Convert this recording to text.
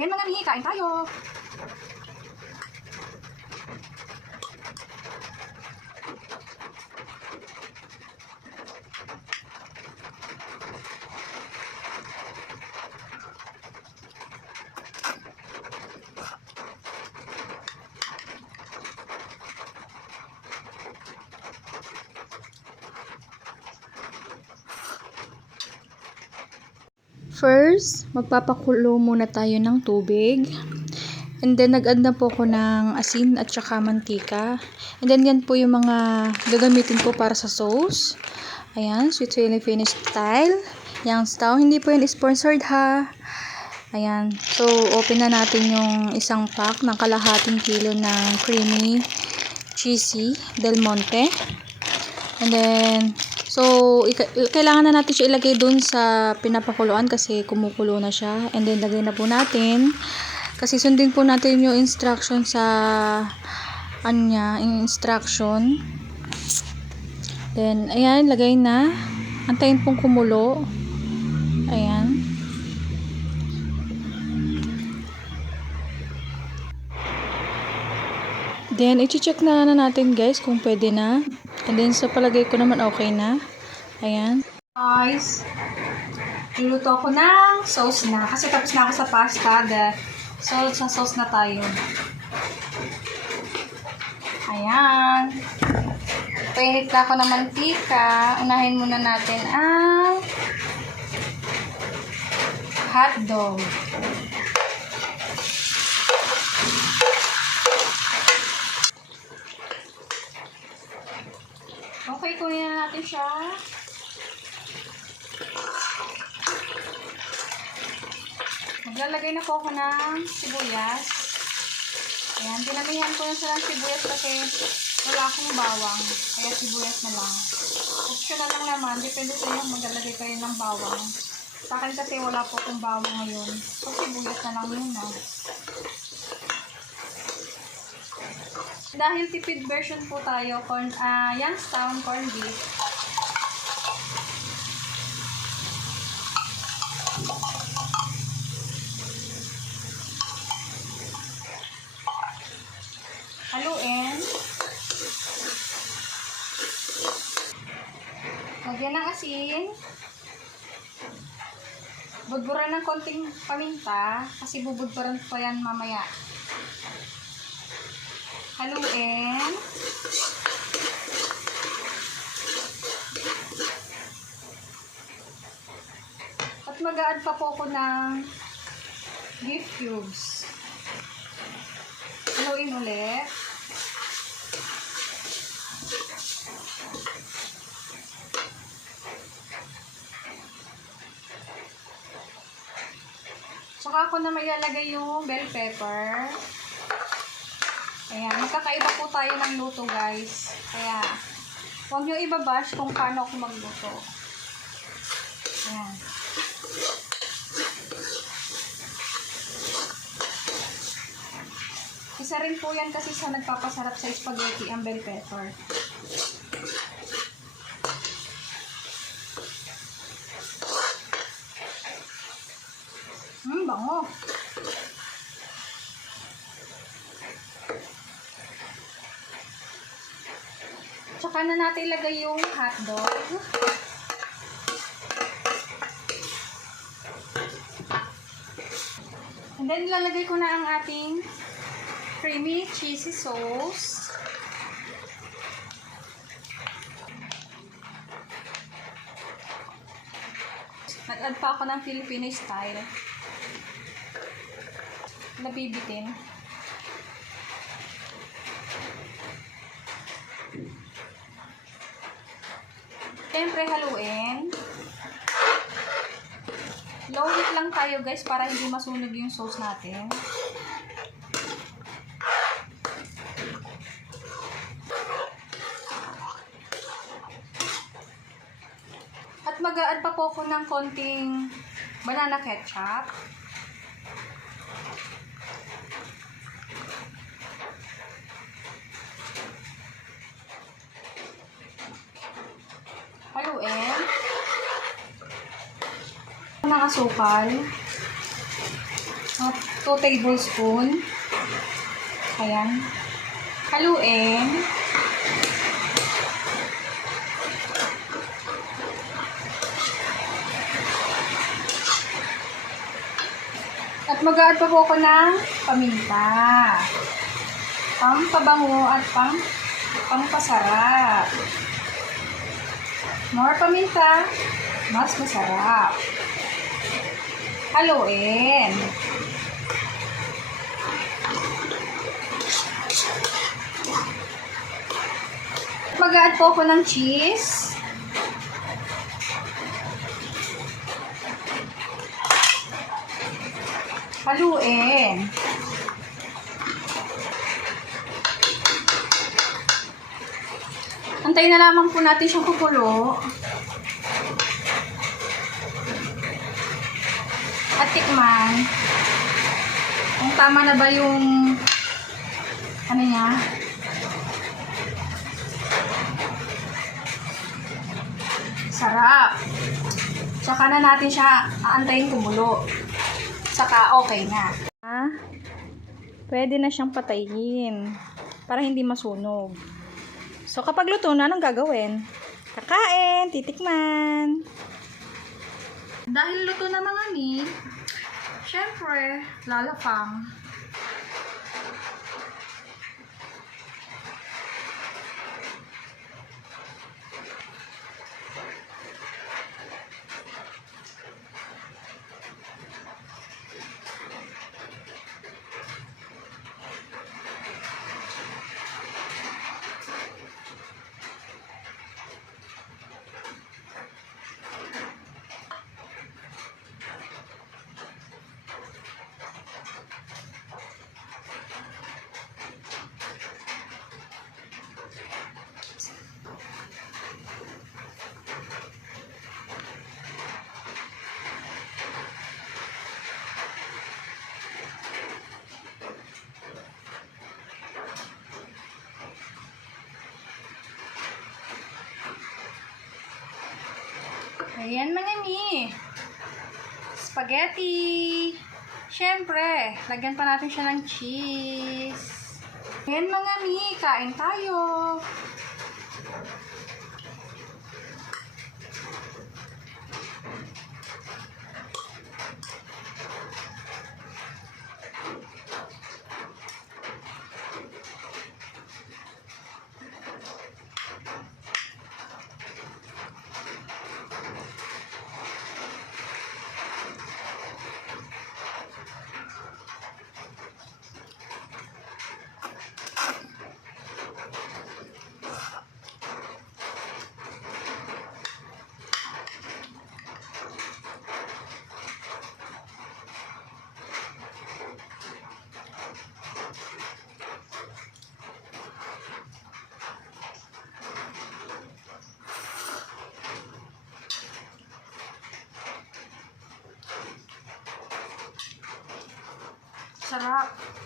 Ayan mga nihi, kain tayo. First, magpapakulo muna tayo ng tubig. And then, nag-add na po ako ng asin at saka mantika. And then, yan po yung mga gagamitin ko para sa sauce. Ayan, sweet Filipino style. Yang style, hindi po yan sponsored ha. Ayan, so open na natin yung isang pack ng kalahating kilo ng creamy cheesy Del Monte. And then, so, kailangan na natin siya ilagay dun sa pinapakuluan kasi kumukulo na siya. And then, lagay na po natin. Kasi sundin po natin yung instruction sa anya, yung instruction. Then, ayan, lagay na. Antayin pong kumulo. Ayan. Then, i-check na na natin guys kung pwede na. And then, sa palagay ko naman okay na. Ayan. Guys, luluto ako ng sauce na. Kasi tapos na ako sa pasta. The, so, sa sauce na tayo. Ayan. Painit na ako ng mantika. Unahin muna natin ang hotdog. Na natin siya. Maglalagay na po ako ng sibuyas. Ayan, pinamihan ko yung sa sibuyas kasi wala akong bawang. Kaya sibuyas na lang. Optional lang naman. Depende sa inyo maglalagay kayo ng bawang. Sa akin kasi wala po akong bawang ngayon. So, sibuyas na lang yun na. Dahil tipid version po tayo, corn, ah Youngstown corn beef. Haluin. Lagyan ng asin. Budburan ng konting paminta kasi bubudburan pa yan mamaya. Haluin. At mag-add pa po ako ng beef cubes. Haluin ulit. Saka ako na maglalagay yung bell pepper. Ayan, magkakaiba po tayo ng luto guys. Kaya, huwag nyo ibabash kung paano ako magluto. Ayan. Isa rin po yan kasi sa nagpapasarap sa spaghetti ang bell pepper. Na natin ilagay yung hotdog. And then, ilalagay ko na ang ating creamy cheesy sauce. Nag-add pa ako ng Filipino style. Nabibitin. Siyempre, haluin. Low heat lang tayo guys para hindi masunog yung sauce natin. At mag-add pa po ako ng konting banana ketchup. Haluin. Ng asukal. At 2 tablespoon. Ayan. Haluin. At mag-add pa po ako ng paminta. Pang pabango at pang pangpasarap. More paminta, mas masarap. Haluin. Mag-add po ako ng cheese. Haluin. Antayin na lamang po natin siyang kukulo. Tikman. Kung tama na ba yung ano niya? Sarap. Tsaka na natin siya aantayin kumulo. Saka okay na. Ah, pwede na siyang patayin para hindi masunog. So, kapag luto na, anong gagawin? Kakain, titikman. Dahil luto na mga ni, syempre, lalapang. Ayan mga ni. Spaghetti. Syempre, lagyan pa natin siya ng cheese. Ayan mga ni, kain tayo. Sarap.